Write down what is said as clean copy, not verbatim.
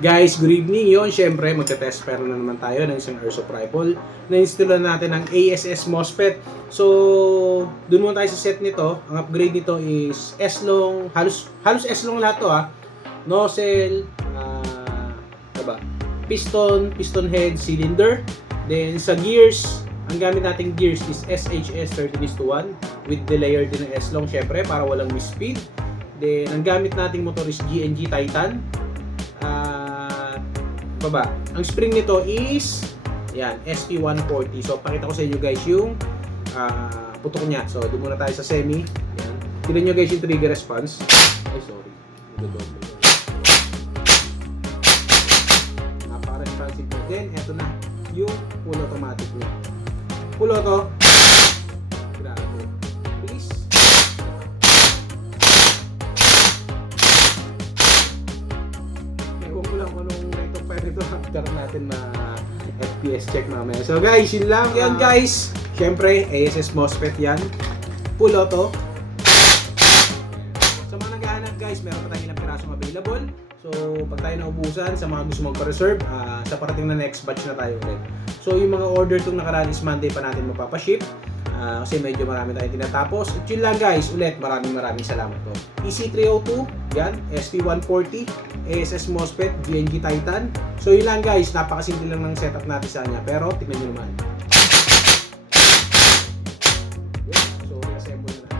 Guys, good evening yun. Siyempre, magte-test pero na naman tayo ng isang airsoft rifle. Na-installan natin ang ASS MOSFET. So, dun muna tayo sa set nito. Ang upgrade nito is S-long, halos S-long lahat to nozzle, piston head, cylinder. Then sa gears, ang gamit nating gears is SHS 13:1 with delayer din ng S-long syempre para walang misspeed. Then ang gamit nating motor is GNG Titan. Ang spring nito is yan, SP140. So pakita ko sa inyo guys yung putok niya. So doon muna tayo sa semi. Yan. Tignan nyo guys yung trigger response. Ay sorry. Napaka-responsive mo. Then eto na yung full automatic niya. Full auto. Grabe. Bilis. Ewan ko lang kung anong netong pwede ito after natin FPS check mamaya. So guys, yun lang. Yan guys. Siyempre, ASS MOSFET yan. Full auto. Sa mga naghahanap guys, meron pa tayong ilang pirasong available. So, pag tayo naubusan, sa mga gusto magpa-reserve, sa parating na next batch na tayo ulit. So, yung mga order itong nakaraan is Monday pa natin mapapaship. Kasi medyo marami tayong tinatapos. At yun lang guys, ulit maraming salamat po. EC302, yan, SP140, ASS MOSFET, GNG Titan. So yun lang guys, napakasimple lang ng setup natin sa kanya. Pero tignan nyo naman. Yan, so reassemble na natin.